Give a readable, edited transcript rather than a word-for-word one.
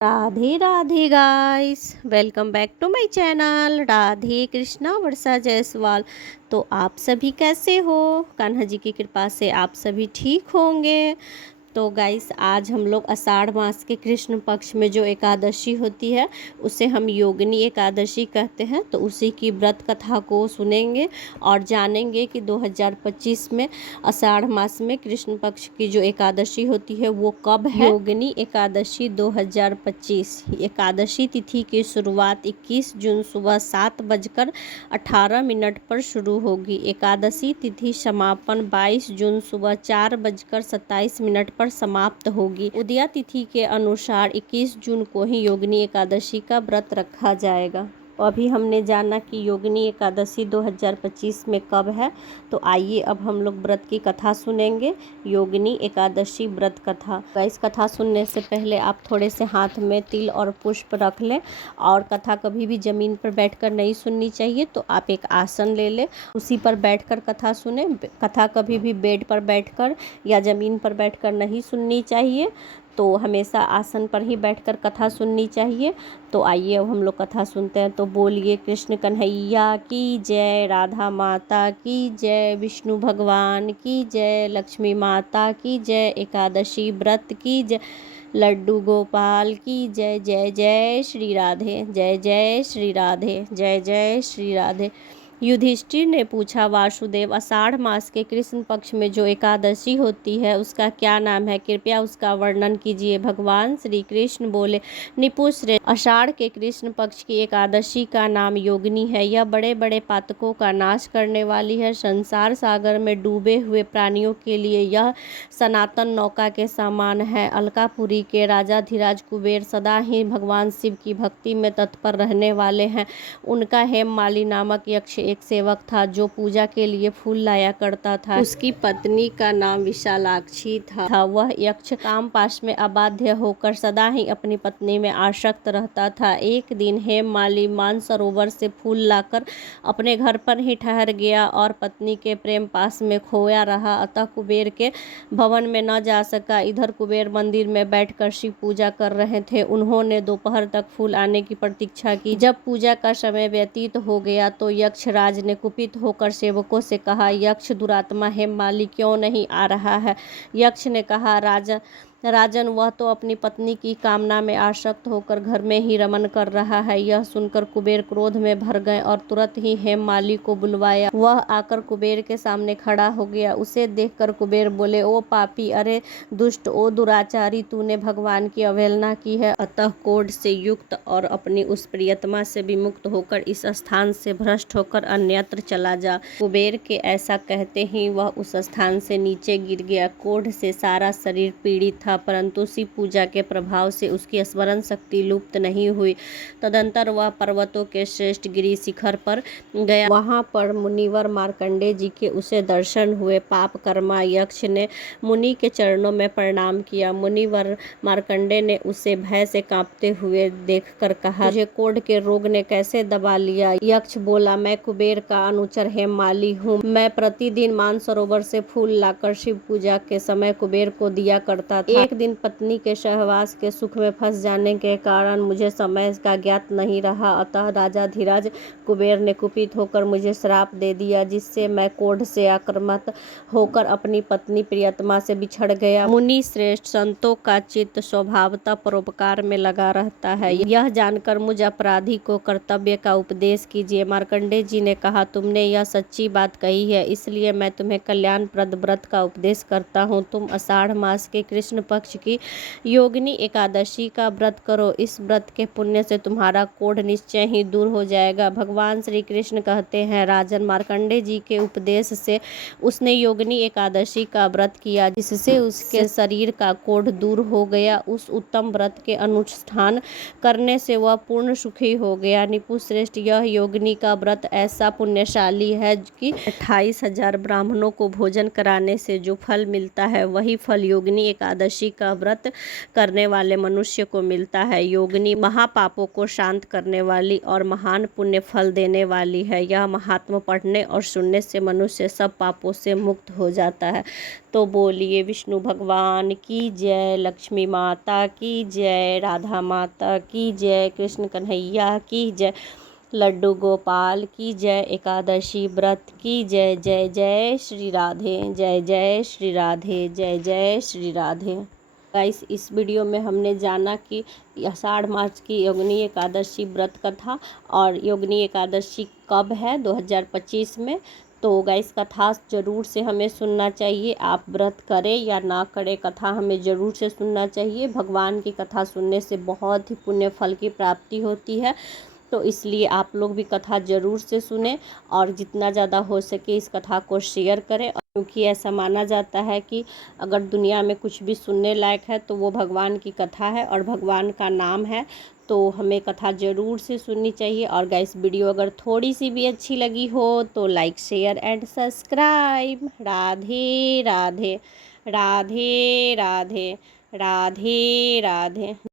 Radhe Radhe guys, welcome back to my channel Radhe Krishna Varsha Jaiswal. तो आप सभी कैसे हो? कान्हा जी की कृपा से आप सभी ठीक होंगे। तो गाइस, आज हम लोग आषाढ़ मास के कृष्ण पक्ष में जो एकादशी होती है उसे हम योगिनी एकादशी कहते हैं। तो उसी की व्रत कथा को सुनेंगे और जानेंगे कि 2025 में आषाढ़ मास में कृष्ण पक्ष की जो एकादशी होती है वो कब है। योगिनी एकादशी 2025 एकादशी तिथि की शुरुआत 21 जून सुबह 7:18 पर शुरू होगी। एकादशी तिथि समापन 22 जून सुबह 4:27 पर समाप्त होगी। उदया तिथि के अनुसार 21 जून को ही योगिनी एकादशी का व्रत रखा जाएगा। अभी हमने जाना कि योगिनी एकादशी 2025 में कब है। तो आइए अब हम लोग व्रत की कथा सुनेंगे, योगिनी एकादशी व्रत कथा। इस कथा सुनने से पहले आप थोड़े से हाथ में तिल और पुष्प रख लें। और कथा कभी भी ज़मीन पर बैठकर नहीं सुननी चाहिए, तो आप एक आसन ले लें, उसी पर बैठकर कथा सुने। कथा कभी भी बेड पर बैठकर या ज़मीन पर बैठकर नहीं सुननी चाहिए, तो हमेशा आसन पर ही बैठकर कथा सुननी चाहिए। तो आइए अब हम लोग कथा सुनते हैं। तो बोलिए कृष्ण कन्हैया की जय, राधा माता की जय, विष्णु भगवान की जय, लक्ष्मी माता की जय, एकादशी व्रत की जय, लड्डू गोपाल की जय। जय जय श्री राधे, जय जय श्री राधे, जय जय श्री राधे। युधिष्ठिर ने पूछा, वासुदेव, आषाढ़ मास के कृष्ण पक्ष में जो एकादशी होती है उसका क्या नाम है? कृपया उसका वर्णन कीजिए। भगवान श्री कृष्ण बोले, निपुश्रेष्ठ, आषाढ़ के कृष्ण पक्ष की एकादशी का नाम योगिनी है। यह बड़े बड़े पातकों का नाश करने वाली है। संसार सागर में डूबे हुए प्राणियों के लिए यह सनातन नौका के समान है। अलकापुरी के राजाधिराज कुबेर सदा ही भगवान शिव की भक्ति में तत्पर रहने वाले हैं। उनका हेममाली नामक यक्ष एक सेवक था जो पूजा के लिए फूल लाया करता था। उसकी पत्नी का नाम विशालाक्षी था। वह यक्ष कामपाश में अबाध्य होकर सदा ही अपनी पत्नी में आसक्त रहता था। एक दिन हेममाली मानसरोवर से फूल लाकर अपने घर पर ही ठहर गया और पत्नी के प्रेम पास में खोया रहा, अतः कुबेर के भवन में न जा सका। इधर कुबेर मंदिर में बैठकर शिव पूजा कर रहे थे। उन्होंने दोपहर तक फूल आने की प्रतीक्षा की। जब पूजा का समय व्यतीत हो गया तो यक्षराज ने कुपित होकर सेवकों से कहा, यक्ष दुरात्मा हेममाली क्यों नहीं आ रहा है? यक्ष ने कहा, राजन, वह तो अपनी पत्नी की कामना में आसक्त होकर घर में ही रमन कर रहा है। यह सुनकर कुबेर क्रोध में भर गए और तुरंत ही हेममाली को बुलवाया। वह आकर कुबेर के सामने खड़ा हो गया। उसे देखकर कुबेर बोले, ओ पापी, अरे दुष्ट, ओ दुराचारी, तूने भगवान की अवहेलना की है, अतः क्रोध से युक्त और अपनी उस प्रियतमा से विमुक्त होकर इस स्थान से भ्रष्ट होकर अन्यत्र चला जा। कुबेर के ऐसा कहते ही वह उस स्थान से नीचे गिर गया। क्रोध से सारा शरीर पीड़ित था, परंतु शिव पूजा के प्रभाव से उसकी स्मरण शक्ति लुप्त नहीं हुई। तदंतर वह पर्वतों के श्रेष्ठ गिरि शिखर पर गया। वहां पर मुनिवर मार्कंडे जी के उसे दर्शन हुए। पाप कर्मा यक्ष ने मुनि के चरणों में प्रणाम किया। मुनिवर मार्कंडे ने उसे भय से कांपते हुए देखकर कहा, मुझे क्रोध के रोग ने कैसे दबा लिया? यक्ष बोला, मैं कुबेर का अनुचर हेममाली हूँ। मैं प्रतिदिन मानसरोवर से फूल लाकर शिव पूजा के समय कुबेर को दिया करता था। एक दिन पत्नी के सहवास के सुख में फंस जाने के कारण मुझे समय का ज्ञात नहीं रहा, अतः राजाधिराज कुबेर ने कुपित होकर मुझे श्राप दे दिया, जिससे मैं क्रोध से आक्रांत होकर अपनी पत्नी प्रियतमा से बिछड़ गया। मुनि श्रेष्ठ, संतों का चित्त स्वभावतः परोपकार में लगा रहता है। यह जानकर मुझ अपराधी को कर्तव्य का उपदेश कीजिए। मार्कंडे जी ने कहा, तुमने यह सच्ची बात कही है, इसलिए मैं तुम्हें कल्याणप्रद व्रत का उपदेश करता हूँ। तुम आषाढ़ मास के कृष्ण पक्ष की योगिनी एकादशी का व्रत करो। इस व्रत के पुण्य से तुम्हारा क्रोध निश्चय ही दूर हो जाएगा। भगवान श्री कृष्ण कहते हैं, राजन, मार्कंडे जी के उपदेश से उसने योगिनी एकादशी का व्रत किया, जिससे उसके शरीर का क्रोध दूर हो गया। उस उत्तम व्रत के अनुष्ठान करने से वह पूर्ण सुखी हो गया। निपुश्रेष्ठ, यह योगिनी का व्रत ऐसा पुण्यशाली है कि 28,000 ब्राह्मणों को भोजन कराने से जो फल मिलता है वही फल योगिनी एकादशी एकादशी का व्रत करने वाले मनुष्य को मिलता है। योगिनी महापापों को शांत करने वाली और महान पुण्य फल देने वाली है। यह महात्मा पढ़ने और सुनने से मनुष्य सब पापों से मुक्त हो जाता है। तो बोलिए विष्णु भगवान की जय, लक्ष्मी माता की जय, राधा माता की जय, कृष्ण कन्हैया की जय, लड्डू गोपाल की जय, एकादशी व्रत की जय। जय जय श्री राधे, जय जय श्री राधे, जय जय श्री राधे। गाइस, इस वीडियो में हमने जाना कि आषाढ़ मास की योगिनी एकादशी व्रत कथा और योगिनी एकादशी कब है 2025 में। तो गाइस, कथा ज़रूर से हमें सुनना चाहिए। आप व्रत करें या ना करें, कथा हमें ज़रूर से सुनना चाहिए। भगवान की कथा सुनने से बहुत ही पुण्य फल की प्राप्ति होती है। तो इसलिए आप लोग भी कथा ज़रूर से सुने और जितना ज़्यादा हो सके इस कथा को शेयर करें, क्योंकि ऐसा माना जाता है कि अगर दुनिया में कुछ भी सुनने लायक है तो वो भगवान की कथा है और भगवान का नाम है। तो हमें कथा ज़रूर से सुननी चाहिए। और गाइस, वीडियो अगर थोड़ी सी भी अच्छी लगी हो तो like, share and subscribe. Radhe Radhe, Radhe Radhe, Radhe Radhe.